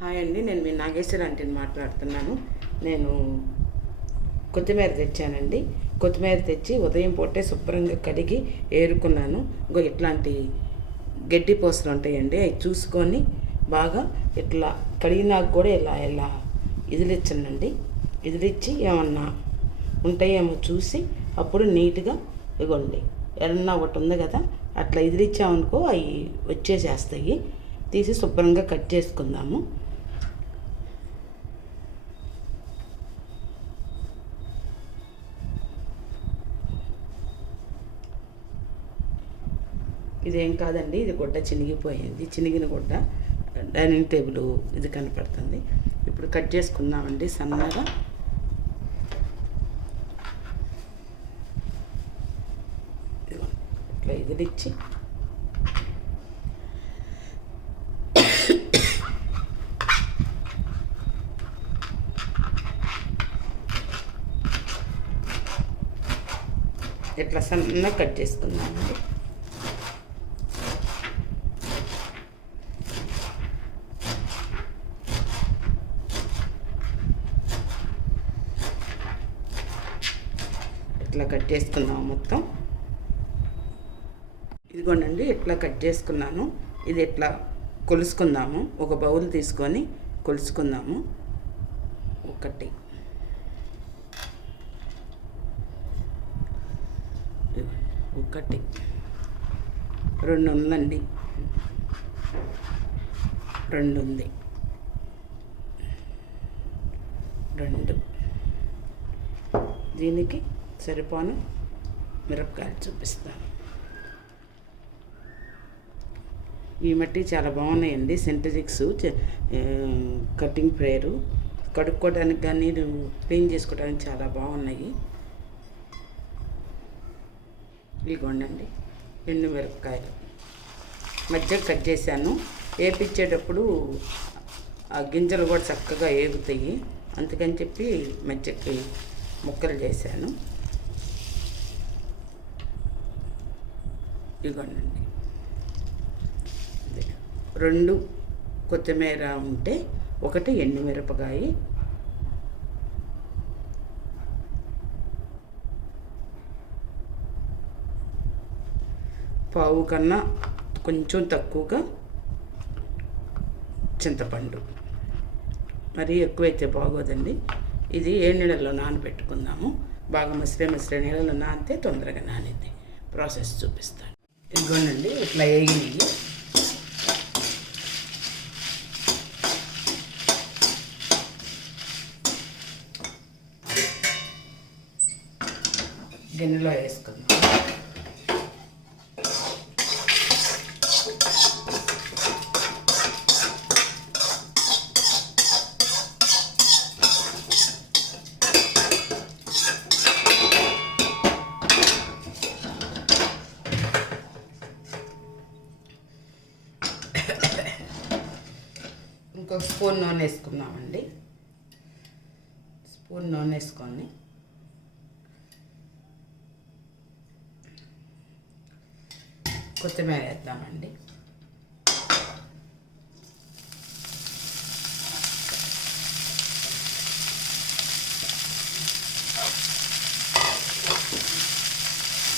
Hi అండి, నేను మీ నాగేశ్వర ఆంటీని మాట్లాడుతున్నాను. నేను కొత్తిమీర తెచ్చానండి. కొత్తిమీర తెచ్చి ఉదయం పూటే శుభ్రంగా కడిగి ఏరుకున్నాను. ఇంకో ఇట్లాంటి గడ్డి పూసలు ఉంటాయండి, అవి చూసుకొని బాగా ఇట్లా కడిగినాక కూడా ఇలా ఇలా ఇదిలిచ్చండి. ఇదిలిచ్చి ఏమన్నా ఉంటాయేమో చూసి అప్పుడు నీట్గా ఇవ్వండి. ఏమన్నా ఒకటి ఉంది కదా, అట్లా ఇదిలిచ్చామనుకో అవి వచ్చేసేస్తాయి. తీసి శుభ్రంగా కట్ చేసుకుందాము. ఇదేం కాదండి, ఇది గుడ్డ చినిగిపోయింది. చినిగిన గుడ్డ డైనింగ్ టేబుల్ ఇది కనపడుతుంది. ఇప్పుడు కట్ చేసుకుందామండి సన్నగా. ఇట్లా ఇదిలిచ్చి ఇట్లా సన్నగా కట్ చేసుకుందామండి. ఇట్లా కట్ చేసుకున్నాము మొత్తం. ఇదిగోండి, ఇట్లా కట్ చేసుకున్నాను. ఇది ఇట్లా కొలుసుకుందాము. ఒక బౌల్ తీసుకొని కొలుసుకుందాము. ఒకటి, ఒకటి, రెండు ఉందండి, రెండు ఉంది, రెండు. దీనికి సరిపోను మిరపకాయలు చూపిస్తాను. ఈ మట్టి చాలా బాగున్నాయండి. సింథటిక్స్ కటింగ్ ప్రేయరు కడుక్కోవడానికి కానీ క్లీన్ చేసుకోవడానికి చాలా బాగున్నాయి. ఇదిగోండి, ఎండు మిరపకాయలు మధ్య కట్ చేశాను. వేపించేటప్పుడు ఆ గింజలు కూడా చక్కగా ఏగుతాయి, అందుకని చెప్పి మధ్యకి ముక్కలు చేశాను. ఇదిగోండి, రెండు కొత్తిమీర ఉంటే ఒకటి ఎండుమిరపకాయ, పావు కన్నా కొంచెం తక్కువగా చింతపండు. మరీ ఎక్కువైతే బాగోదండి. ఇది 7 నీళ్ళల్లో నానబెట్టుకుందాము. బాగా మసిరే నీళ్ళలో నానితే తొందరగా నానిద్ది. ప్రాసెస్ చూపిస్తాను. ఇదిగోనండి, ఇట్లా వేగినాయి. గిన్నెలో వేసుకుందాం. ఇంకొక స్పూన్ నూనె వేసుకున్నామండి. స్పూన్ నూనె వేసుకొని కొత్తిమీర వేద్దామండి.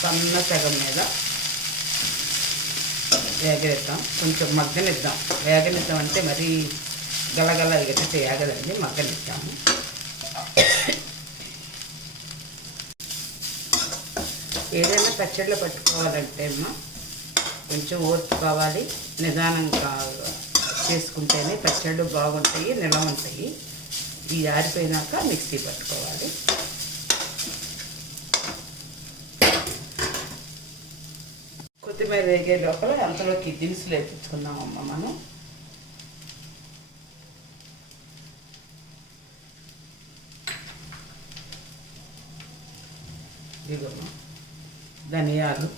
సన్న సగం మీద వేగనిద్దాం. కొంచెం మగ్గనిద్దాం. వేగనిద్దాం అంటే మరీ గలగల ఎగటి వేగదండి, మగ్గనిద్దాము. ఏదైనా పచ్చళ్ళు పట్టుకోవాలంటే అమ్మా కొంచెం ఓర్పు కావాలి, నిదానంగా చేసుకుంటేనే పచ్చళ్ళు బాగుంటాయి, నిలవ ఉంటాయి. ఇవి ఆరిపోయినాక మిక్సీ పట్టుకోవాలి. కొత్తిమీర వేగే లోపల అంతలోకి దినుసులు వేపించుకుందామమ్మ మనం. ఇదిగోమ్మ ధనియాలు,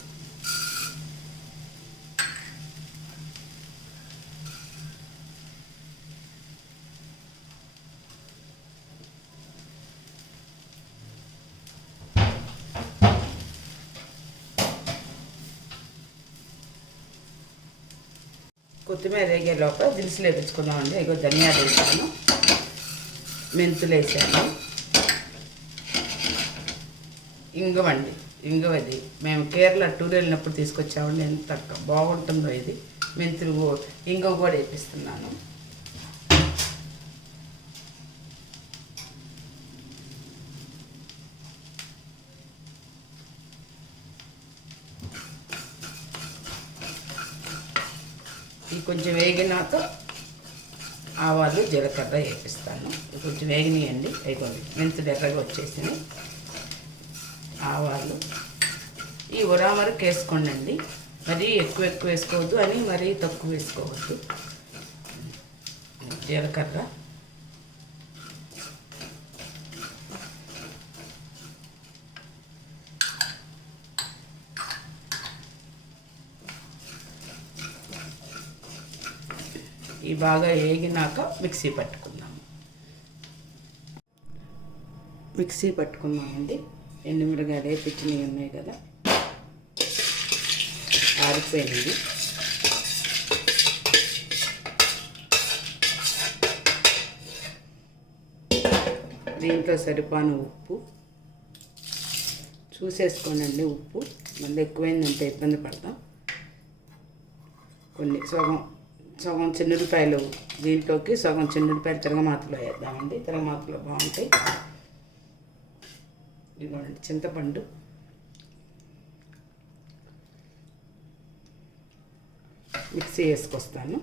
కొత్తిమీర వేగే లోపల దినుసులు వేపించుకుందామండి. ఇగో ధనియాలు వేసాను, మెంతులు వేసాను, ఇంగువండి. ఇంగువది మేము కేరళ టూర్ వెళ్ళినప్పుడు తీసుకొచ్చామండి. ఎంత బాగుంటుందో ఇది. మెంతులు ఇంగువ కూడా వేపిస్తున్నాను. ఇది కొంచెం వేగినాక ఆవాలు జీలకర్ర వేపిస్తాను. కొంచెం వేగినాయండి. అయిపోయింది. మెంతులు ఎర్రగా వచ్చేసినాయి. ఆవాలు ఈ వరకు వేసుకోండి. మరీ ఎక్కువ వేసుకోవద్దు అని మరీ తక్కువ వేసుకోవద్దు. జీలకర్ర, ఈ బాగా వేగినాక మిక్సీ పట్టుకుందామండి. ఎండుమిరగాయలు వేపించినవి ఉన్నాయి కదా, ఆరిపోయినవి. దీంట్లో సరిపాను ఉప్పు చూసేసుకోనండి. ఉప్పు మళ్ళీ ఎక్కువైందంటే ఇబ్బంది పడతాం. కొన్ని సగం చిన్నుడిపాయలు దీంట్లోకి సగం చిన్నుడిపాయలు తిరగమాతలో వేద్దామండి. తిరగమాతలో బాగుంటాయి. ఇదిగోండి చింతపండు, మిక్సీ వేసుకొస్తాను.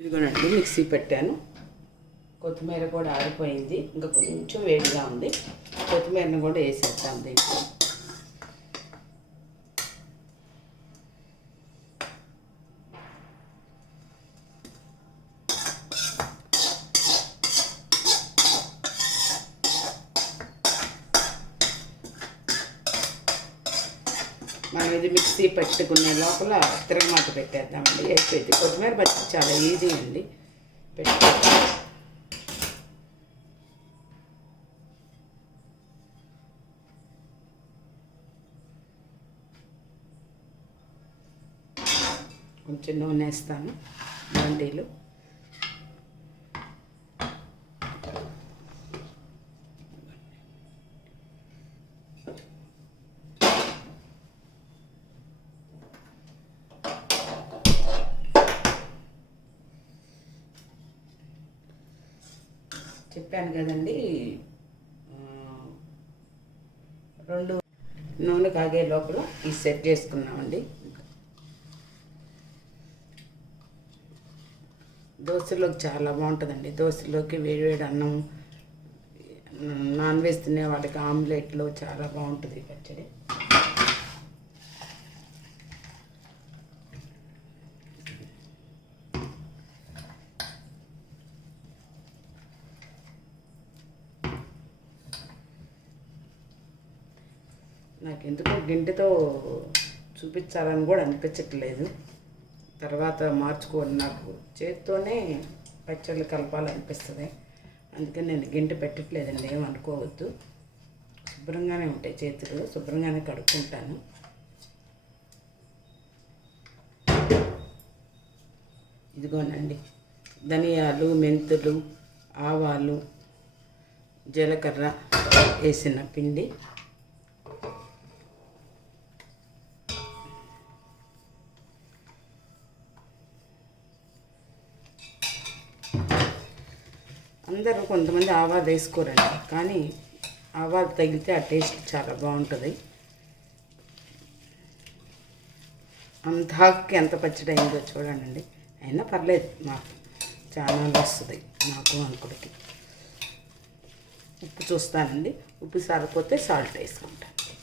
ఇదిగోనండి మిక్సీ పెట్టాను. కొత్తిమీర కూడా ఆరిపోయింది. ఇంకా కొంచెం వేడిగా ఉంది. కొత్తిమీరను కూడా వేసేద్దాం దీంట్లో. మనం ఇది మిక్సీ పెట్టుకునే లోపల తిరగమాత పెట్టేద్దామండి. వేసిపెట్టి కొత్తిమీర పచ్చి చాలా ఈజీ అండి పెట్టి. కొంచెం నూనె వేస్తాను. బండీలు చెప్పాను కదండి. 2 నూనె కాగే లోపల ఈ సెట్ చేసుకున్నామండి. దోశలోకి చాలా బాగుంటుందండి. దోశలోకి వేడివేడి అన్నం, నాన్ వెజ్ తినే వాళ్ళకి ఆమ్లెట్లో చాలా బాగుంటుంది ఈ పచ్చడి. నాకు ఎందుకో గింటెతో చూపించాలని కూడా అనిపించట్లేదు. తర్వాత మార్చుకోండి. నాకు చేతితోనే పచ్చళ్ళు కలపాలనిపిస్తుంది. అందుకని నేను గింట పెట్టట్లేదండి. ఏమనుకోవద్దు. శుభ్రంగానే ఉంటాయి చేతులు. శుభ్రంగానే కడుక్కుంటాను. ఇదిగోనండి ధనియాలు, మెంతులు, ఆవాలు, జీలకర్ర వేసిన పిండి. అందరూ కొంతమంది ఆవాలు వేసుకోరండి, కానీ ఆవాలు తగిలితే ఆ టేస్ట్ చాలా బాగుంటుంది. అంతాకి ఎంత పచ్చడి అయిందో చూడండి. అయినా పర్లేదు, నాకు చాలా వస్తుంది. నాకు అంకుడికి ఉప్పు చూస్తానండి. ఉప్పు సరిపోతే సాల్ట్ వేసుకుంటాను.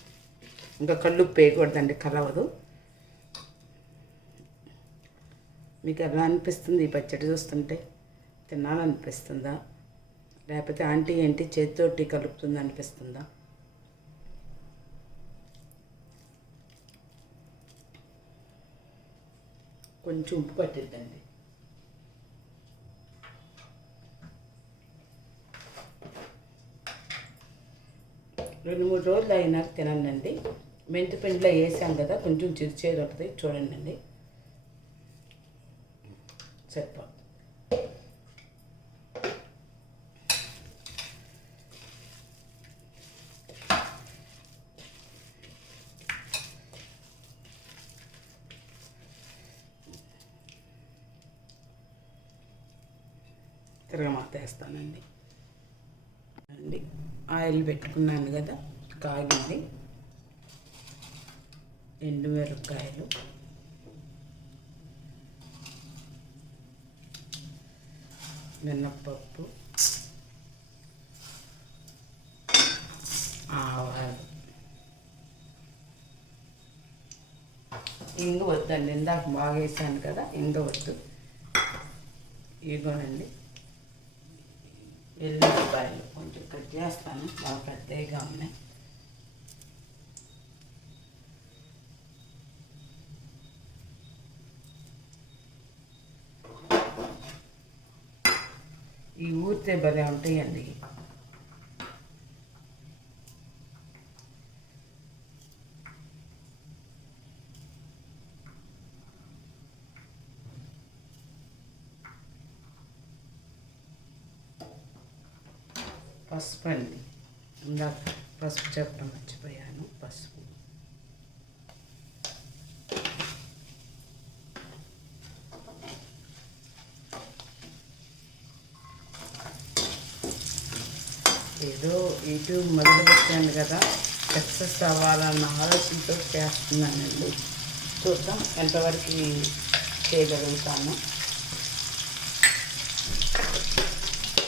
ఇంకా కళ్ళుప్పు వేయకూడదండి, కలవదు. మీకు ఎలా అనిపిస్తుంది ఈ పచ్చడి చూస్తుంటే? తినాలనిపిస్తుందా? లేకపోతే ఆంటీ ఏంటి చేతితోటి కలుపుతుంది అనిపిస్తుందా? కొంచెం ఉప్పు పట్టిద్దండి. రెండు 3 రోజులు అయినాక తినండి. మెంతి పిండిలో వేసాం కదా, కొంచెం చిరిచేది ఉంటుంది చూడండి అండి. సరిపో తిరగమాత వేస్తానండి. ఆయిల్ పెట్టుకున్నాను కదా, కాగింది. ఎండుమిరపకాయలు, మినప్పప్పు, ఆవాలు, ఇంగ వద్దండి, ఇందాక బాగా వేసాను కదా, ఇంగ వద్దు. ఇదిగోనండి ఎల్లుల్లిపాయలు కొంచెం కట్ చేస్తాను, బాగా పెద్దగా ఉన్నాయి. ఈ ఊరితే భలే ఉంటాయండి. పసుపు అండి, ఇందాక పసుపు చెప్పడం మర్చిపోయాను. పసుపు, ఏదో యూట్యూబ్ మొదలుపెట్టాను కదా, సక్సెస్ అవ్వాలన్న ఆలోచనతో చేస్తున్నానండి. చూద్దాం ఎంతవరకు చేయగలుగుతాను.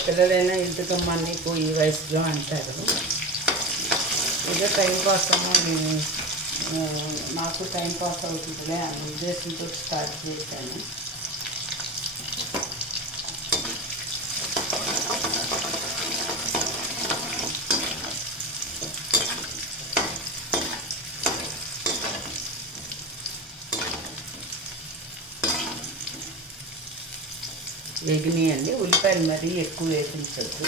పిల్లలైనా ఇంటికమ్మ నీకు ఈ వయసులో అంటారు. ఏదో టైం కోసము నాకు టైం పాస్ అవుతుందిలే అనే ఉద్దేశంతో స్టార్ట్ చేశాను. వేగినాయండి. ఉల్లిపాయలు మరీ ఎక్కువ వేపించద్దు.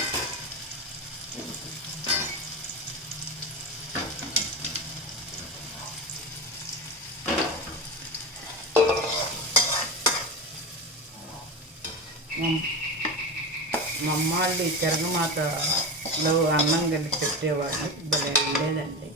మా అమ్మ వాళ్ళు తిరగమాతలో అన్నం కలిపి పెట్టేవాళ్ళు, భలే ఉండేదండి.